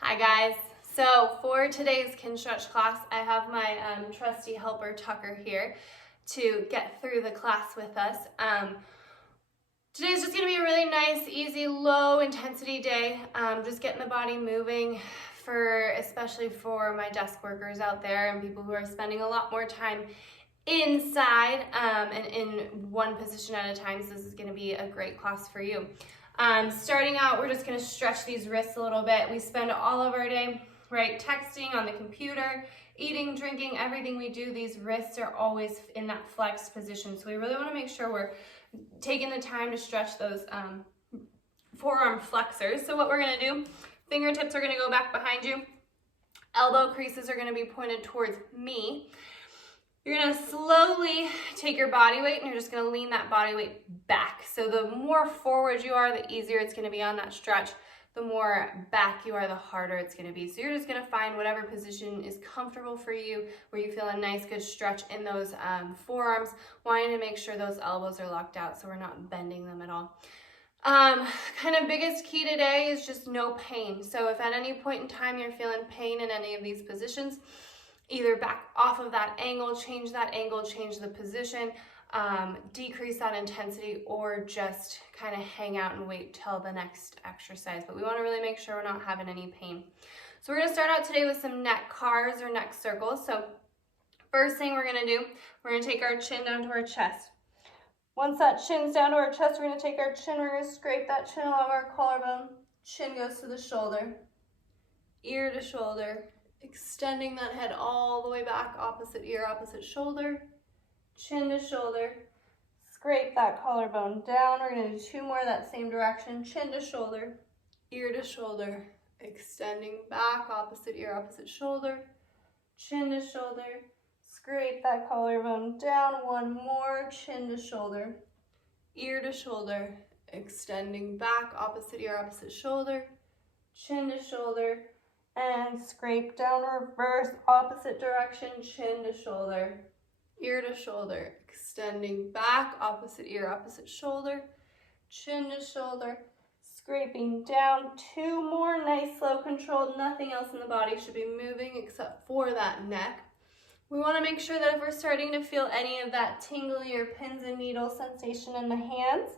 Hi guys. So for today's Kinstretch class, I have my trusty helper Tucker here to get through the class with us. Today's just going to be a really nice, easy, low intensity day. Just getting the body moving especially for my desk workers out there and people who are spending a lot more time inside and in one position at a time. So this is going to be a great class for you. Starting out, we're just going to stretch these wrists a little bit. We spend all of our day, right, texting on the computer, eating, drinking, everything we do, these wrists are always in that flexed position. So we really want to make sure we're taking the time to stretch those forearm flexors. So what we're going to do, fingertips are going to go back behind you. Elbow creases are going to be pointed towards me. You're going to slowly take your body weight and you're just going to lean that body weight back. So the more forward you are, the easier it's going to be on that stretch. The more back you are, the harder it's going to be. So you're just going to find whatever position is comfortable for you, where you feel a nice good stretch in those forearms, wanting to make sure those elbows are locked out so we're not bending them at all. Kind of biggest key today is just no pain. So if at any point in time you're feeling pain in any of these positions, either back off of that angle, change the position, decrease that intensity, or just kind of hang out and wait till the next exercise. But we want to really make sure we're not having any pain. So we're going to start out today with some neck cars or neck circles. So first thing we're going to do, we're going to take our chin down to our chest. Once that chin's down to our chest, we're going to take our chin, we're going to scrape that chin along our collarbone. Chin goes to the shoulder, ear to shoulder, extending that head all the way back, opposite ear, opposite shoulder, chin to shoulder. Scrape that collarbone down. We're going to do two more that same direction, chin to shoulder, ear to shoulder, extending back, opposite ear, opposite shoulder, chin to shoulder. Scrape that collarbone down. One more, chin to shoulder, ear to shoulder, extending back, opposite ear, opposite shoulder, chin to shoulder, and scrape down, reverse, opposite direction, chin to shoulder, ear to shoulder, extending back, opposite ear, opposite shoulder, chin to shoulder, scraping down. Two more, nice, slow, controlled. Nothing else in the body should be moving except for that neck. We want to make sure that if we're starting to feel any of that tingly or pins and needles sensation in the hands,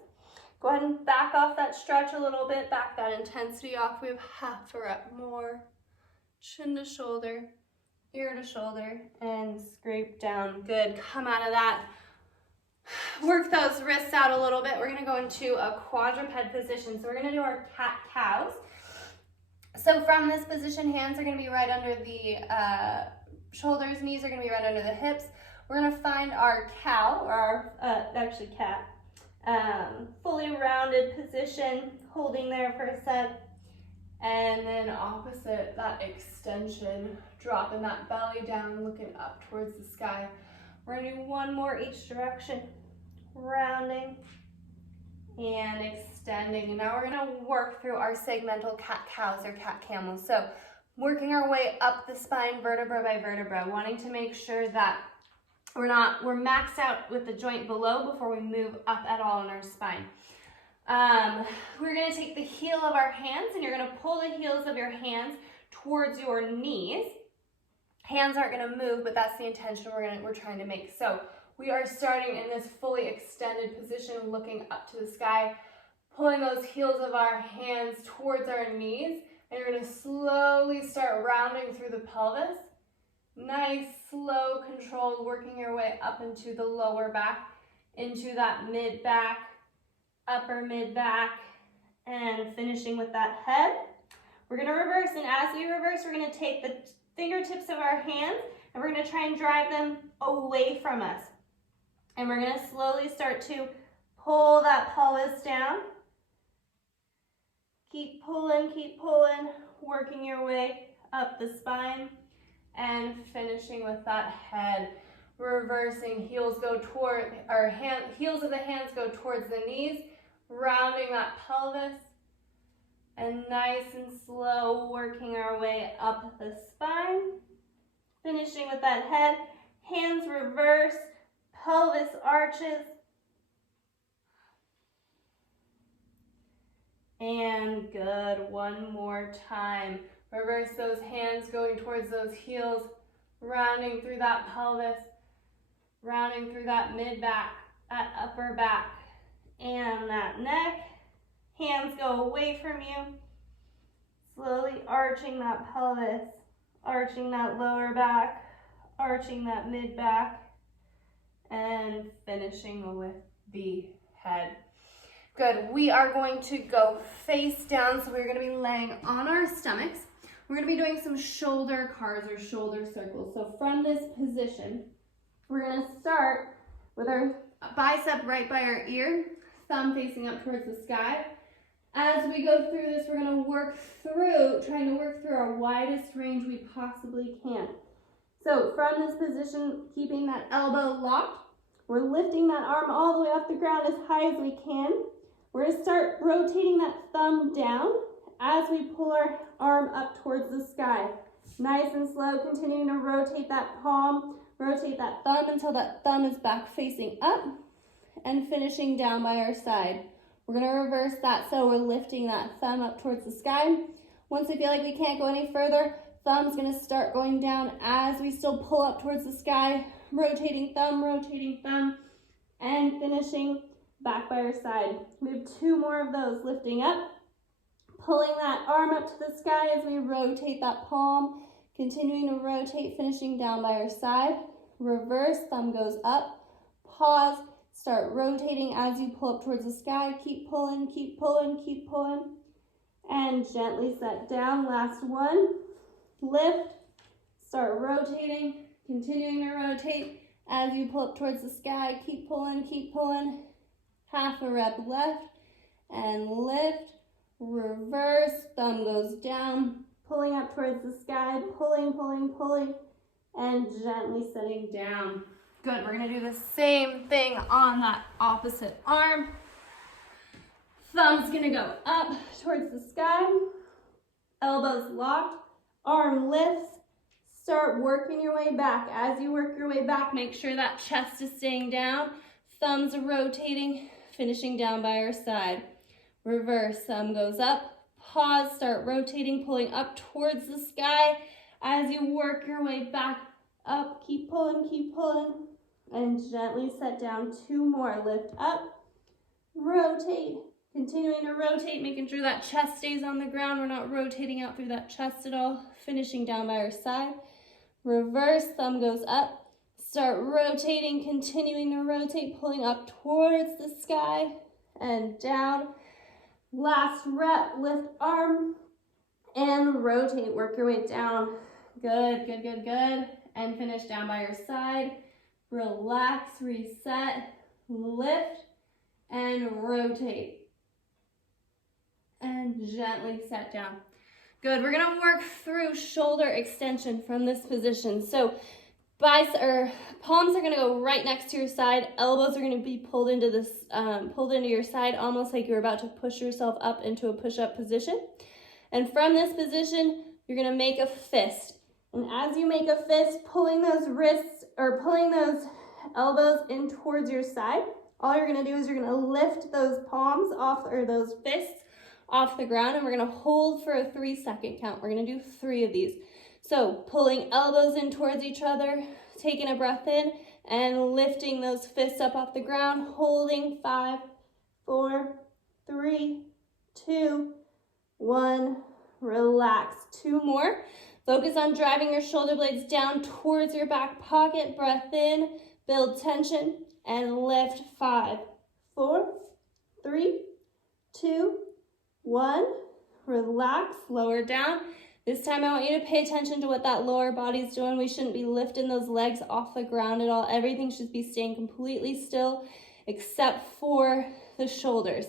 go ahead and back off that stretch a little bit, back that intensity off. We have half a rep more. Chin to shoulder, ear to shoulder, and scrape down. Good. Come out of that. Work those wrists out a little bit. We're going to go into a quadruped position. So we're going to do our cat-cows. So from this position, hands are going to be right under the shoulders, knees are going to be right under the hips. We're going to find our cow, or our, actually cat, fully rounded position, holding there for a sec. And then opposite, that extension, dropping that belly down, looking up towards the sky. We're going to do one more each direction, rounding and extending. And now we're going to work through our segmental cat-cows or cat-camels. So working our way up the spine, vertebra by vertebra, wanting to make sure that we're maxed out with the joint below before we move up at all in our spine. We're going to take the heel of our hands and you're going to pull the heels of your hands towards your knees. Hands aren't going to move, but that's the intention we're trying to make. So we are starting in this fully extended position, looking up to the sky, pulling those heels of our hands towards our knees, and you're going to slowly start rounding through the pelvis. Nice, slow, controlled, working your way up into the lower back, into that mid back, upper mid back, and finishing with that head. We're going to reverse, and as we reverse, we're going to take the fingertips of our hands and we're going to try and drive them away from us. And we're going to slowly start to pull that pelvis down. Keep pulling, working your way up the spine and finishing with that head. Reversing, heels go toward our heels of the hands go towards the knees, rounding that pelvis, and nice and slow working our way up the spine, finishing with that head. Hands reverse, pelvis arches, and good. One more time. Reverse those hands going towards those heels, rounding through that pelvis, rounding through that mid-back, that upper back, and that neck. Hands go away from you. Slowly arching that pelvis, arching that lower back, arching that mid-back, and finishing with the head. Good. We are going to go face down, so we're going to be laying on our stomachs. We're going to be doing some shoulder cars or shoulder circles. So from this position, we're going to start with our bicep right by our ear, thumb facing up towards the sky. As we go through this, we're going to trying to work through our widest range we possibly can. So from this position, keeping that elbow locked, we're lifting that arm all the way off the ground as high as we can. We're going to start rotating that thumb down as we pull our arm up towards the sky. Nice and slow, continuing to rotate that palm, rotate that thumb until that thumb is back facing up and finishing down by our side. We're going to reverse that, so we're lifting that thumb up towards the sky. Once we feel like we can't go any further, thumb's going to start going down as we still pull up towards the sky, rotating thumb, and finishing back by our side. We have 2 more of those, lifting up, pulling that arm up to the sky as we rotate that palm, continuing to rotate, finishing down by our side. Reverse, thumb goes up, pause, start rotating as you pull up towards the sky. Keep pulling, and gently set down. Last one. Lift, start rotating, continuing to rotate as you pull up towards the sky. Keep pulling. Half a rep left, and lift, reverse, thumb goes down, pulling up towards the sky, pulling, and gently setting down. Good, we're gonna do the same thing on that opposite arm. Thumb's gonna go up towards the sky, elbows locked, arm lifts, start working your way back. As you work your way back, make sure that chest is staying down, thumbs are rotating, finishing down by our side. Reverse, thumb goes up, pause, start rotating, pulling up towards the sky. As you work your way back up, keep pulling, and gently set down. 2 more, lift up, rotate, continuing to rotate, making sure that chest stays on the ground. We're not rotating out through that chest at all, finishing down by our side. Reverse, thumb goes up, start rotating, continuing to rotate, pulling up towards the sky and down. Last rep, lift arm and rotate, work your way down. Good, and finish down by your side. Relax, reset, lift, and rotate. And gently set down. Good, we're gonna work through shoulder extension from this position. So palms are gonna go right next to your side. Elbows are gonna be pulled into your side, almost like you're about to push yourself up into a push-up position. And from this position, you're gonna make a fist. And as you make a fist, pulling those elbows in towards your side, all you're gonna do is you're gonna lift those palms off, or those fists off the ground, and we're gonna hold for a 3-second count. We're gonna do 3 of these. So pulling elbows in towards each other, taking a breath in, and lifting those fists up off the ground, holding. 5, 4, 3, 2, 1, relax. 2 more. Focus on driving your shoulder blades down towards your back pocket. Breath in, build tension, and lift. 5, 4, 3, 2, 1, relax, lower down. This time I want you to pay attention to what that lower body's doing. We shouldn't be lifting those legs off the ground at all. Everything should be staying completely still except for the shoulders.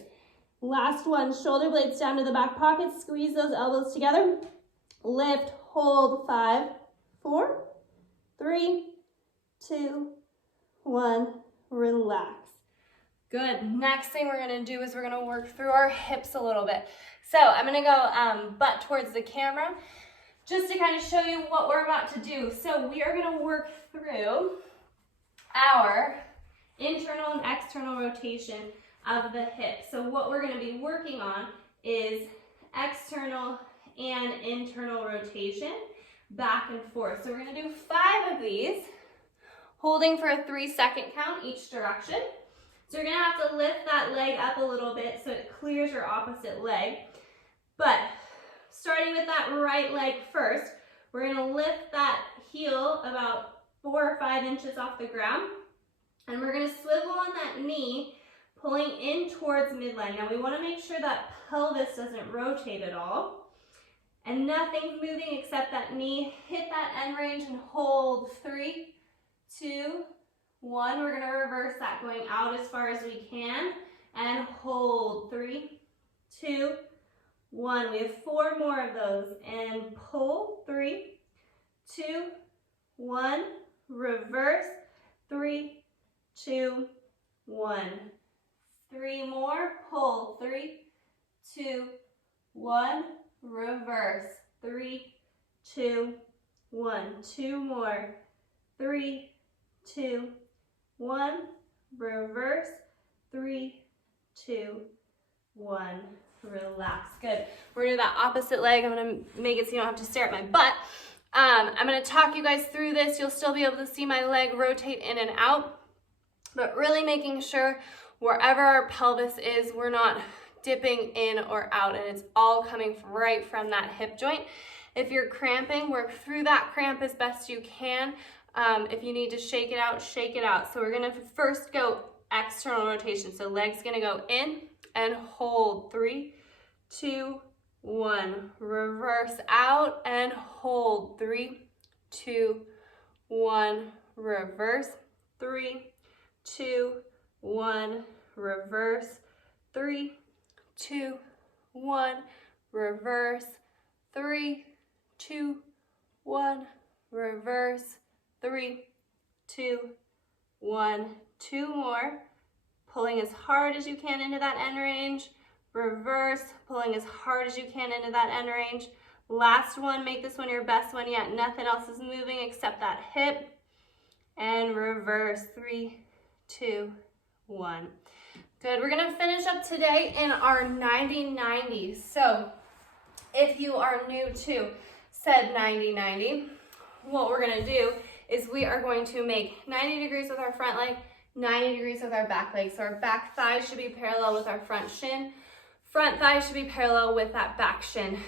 Last one, shoulder blades down to the back pocket. Squeeze those elbows together. Lift, hold. 5, 4, 3, 2, 1, relax. Good. Next thing we're going to do is we're going to work through our hips a little bit. So I'm going to go butt towards the camera just to kind of show you what we're about to do. So we are going to work through our internal and external rotation of the hip. So what we're going to be working on is external and internal rotation, back and forth. So we're gonna do 5 of these, holding for a 3-second count each direction. So you're gonna have to lift that leg up a little bit so it clears your opposite leg. But starting with that right leg first, we're gonna lift that heel about 4 or 5 inches off the ground, and we're gonna swivel on that knee, pulling in towards midline. Now we wanna make sure that pelvis doesn't rotate at all, and nothing's moving except that knee. Hit that end range and hold. 3, 2, 1. We're gonna reverse that, going out as far as we can, and hold. 3, 2, 1. We have 4 more of those, and pull. 3, 2, 1. Reverse. 3, 2, 1. 3 more. Pull. 3, 2, 1. Reverse. 3, 2, 1. 2 more. 3, 2, 1. Reverse. 3, 2, 1. Relax. Good. We're gonna do that opposite leg. I'm gonna make it so you don't have to stare at my butt. I'm gonna talk you guys through this. You'll still be able to see my leg rotate in and out, but really making sure wherever our pelvis is, we're not dipping in or out, and it's all coming right from that hip joint. If you're cramping, work through that cramp as best you can. If you need to shake it out, shake it out. So we're gonna first go external rotation. So legs gonna go in and hold. 3, 2, 1. Reverse out and hold. 3, 2, 1. Reverse. 3, 2, 1. Reverse. 3, 2, 1. Reverse. 3, 2, 1. Reverse. 3, 2, 1. 2 more. Pulling as hard as you can into that end range. Reverse, pulling as hard as you can into that end range. Last one, make this one your best one yet. Nothing else is moving except that hip. And reverse. 3, 2, 1. Good. We're gonna finish up today in our 90-90. So if you are new to said 90-90, what we're gonna do is we are going to make 90 degrees with our front leg, 90 degrees with our back leg. So our back thigh should be parallel with our front shin. Front thigh should be parallel with that back shin.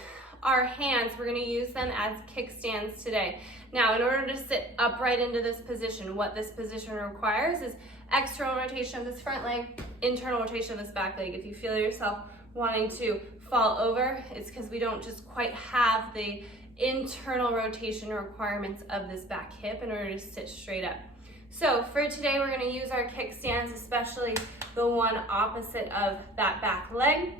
Our hands, we're gonna use them as kickstands today. Now, in order to sit upright into this position, what this position requires is external rotation of this front leg, internal rotation of this back leg. If you feel yourself wanting to fall over, it's because we don't just quite have the internal rotation requirements of this back hip in order to sit straight up. So for today, we're gonna use our kickstands, especially the one opposite of that back leg.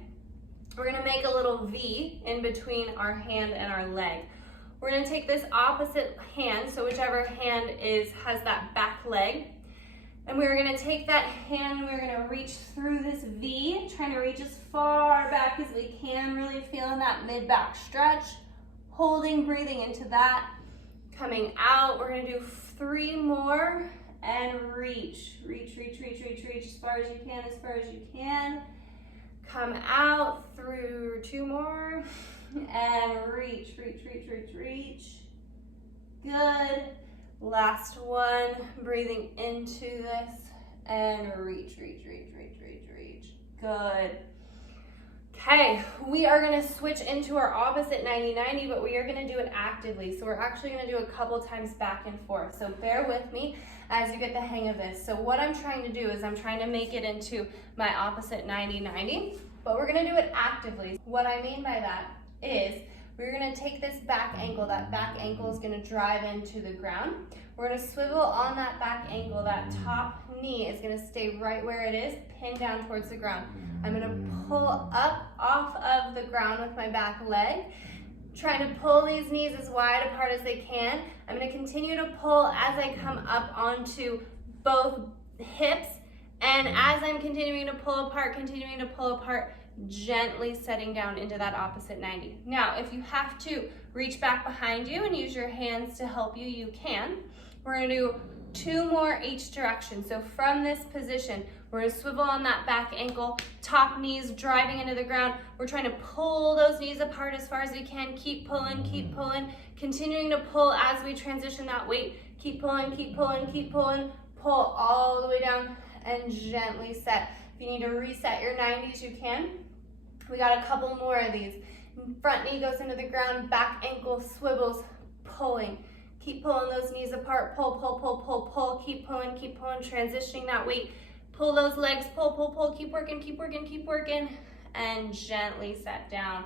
We're gonna make a little V in between our hand and our leg. We're gonna take this opposite hand, so whichever hand has that back leg, and we're gonna take that hand and we're gonna reach through this V, trying to reach as far back as we can, really feeling that mid-back stretch, holding, breathing into that, coming out. We're gonna do 3 more, and reach, reach, reach, reach, reach, reach as far as you can, as far as you can. Come out through 2 more, and reach, reach, reach, reach, reach. Good. Last one, breathing into this, and reach, reach, reach, reach, reach, reach. Good. Okay, we are gonna switch into our opposite 90-90, but we are gonna do it actively. So we're actually gonna do a couple times back and forth. So bear with me as you get the hang of this. So what I'm trying to do is I'm trying to make it into my opposite 90-90, but we're gonna do it actively. What I mean by that is we're gonna take this back ankle. That back ankle is gonna drive into the ground. We're gonna swivel on that back ankle. That top knee is gonna stay right where it is, pinned down towards the ground. I'm gonna pull up off of the ground with my back leg, trying to pull these knees as wide apart as they can. I'm gonna continue to pull as I come up onto both hips, and as I'm continuing to pull apart, gently setting down into that opposite 90. Now, if you have to reach back behind you and use your hands to help you, you can. We're gonna do 2 more each direction. So from this position, We're gonna swivel on that back ankle, top knees driving into the ground. We're trying to pull those knees apart as far as we can. Keep pulling, continuing to pull as we transition that weight. Keep pulling, keep pulling, keep pulling. Pull all the way down and gently set. If you need to reset your 90s, you can. We got a couple more of these. Front knee goes into the ground, back ankle swivels, pulling. Keep pulling those knees apart, pull, pull, pull, pull, pull. Keep pulling, transitioning that weight. Pull those legs, pull, pull, pull. Keep working, keep working, keep working. And gently set down.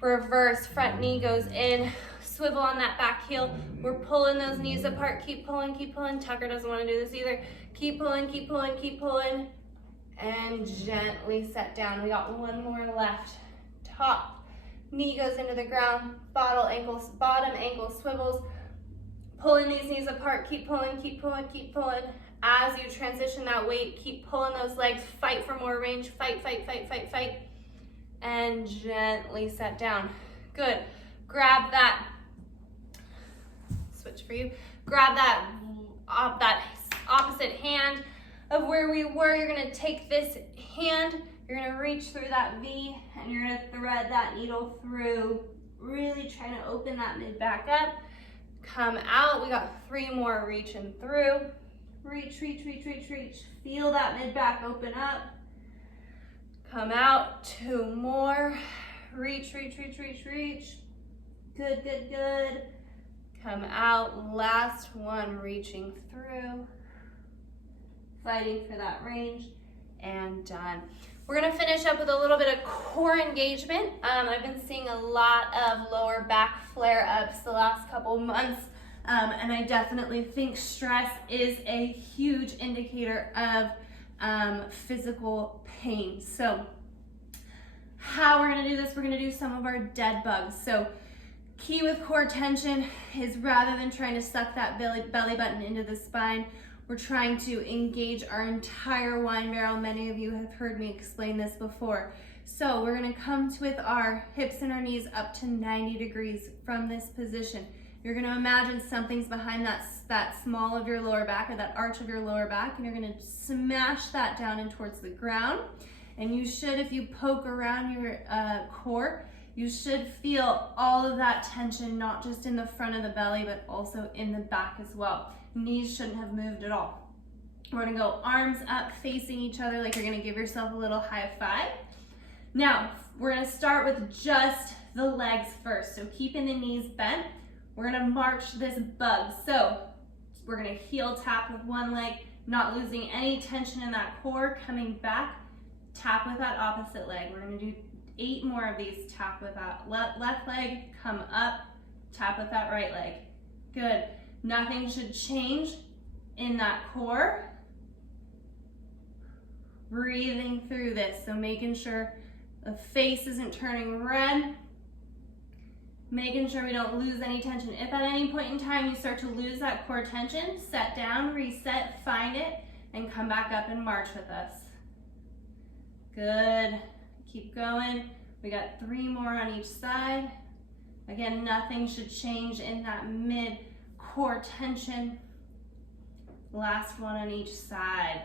Reverse, front knee goes in, swivel on that back heel. We're pulling those knees apart. Keep pulling, keep pulling. Tucker doesn't want to do this either. Keep pulling, keep pulling, keep pulling. And gently set down. We got one more left. Top knee goes into the ground, bottom ankle swivels. Pulling these knees apart, keep pulling, keep pulling, keep pulling. As you transition that weight, keep pulling those legs, fight for more range, fight, fight, fight, fight, fight. And gently set down. Good. Grab that, switch for you. Grab that opposite hand of where we were. You're gonna take this hand, you're gonna reach through that V, and you're gonna thread that needle through, really trying to open that mid back up. Come out, we got 3 more reaching through. Reach, reach, reach, reach, reach. Feel that mid back open up. Come out, 2 more. Reach, reach, reach, reach, reach. Good, good, good. Come out, last one, reaching through. Fighting for that range, and done. We're gonna finish up with a little bit of core engagement. I've been seeing a lot of lower back flare-ups the last couple months, and I definitely think stress is a huge indicator of physical pain. So how we're gonna do this, we're gonna do some of our dead bugs. So key with core tension is, rather than trying to suck that belly button into the spine, we're trying to engage our entire wine barrel. Many of you have heard me explain this before. So we're gonna come with our hips and our knees up to 90 degrees from this position. You're gonna imagine something's behind that small of your lower back, or that arch of your lower back, and you're gonna smash that down and towards the ground. And you should, if you poke around your core, you should feel all of that tension, not just in the front of the belly, but also in the back as well. Knees shouldn't have moved at all. We're gonna go arms up facing each other like you're gonna give yourself a little high five. Now, we're gonna start with just the legs first. So keeping the knees bent, we're gonna march this bug. So we're gonna heel tap with one leg, not losing any tension in that core, coming back, tap with that opposite leg. We're gonna do 8 more of these. Tap with that left leg, come up, tap with that right leg. Good. Nothing should change in that core. Breathing through this, so making sure the face isn't turning red. Making sure we don't lose any tension. If at any point in time you start to lose that core tension, set down, reset, find it, and come back up and march with us. Good. Keep going. We got 3 more on each side. Again, nothing should change in that mid core tension. Last one on each side.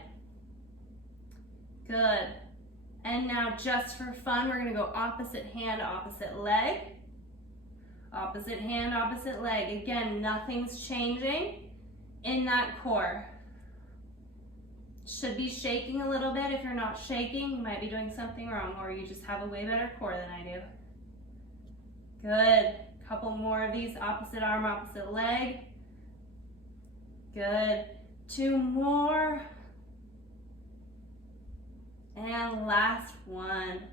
Good. And now just for fun, we're gonna go opposite hand, opposite leg. Opposite hand, opposite leg. Again, nothing's changing in that core. Should be shaking a little bit. If you're not shaking, you might be doing something wrong, or you just have a way better core than I do. Good. Couple more of these, opposite arm, opposite leg. Good. 2 more. And last one.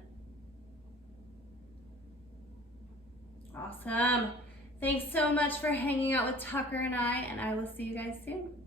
Awesome. Thanks so much for hanging out with Tucker and I will see you guys soon.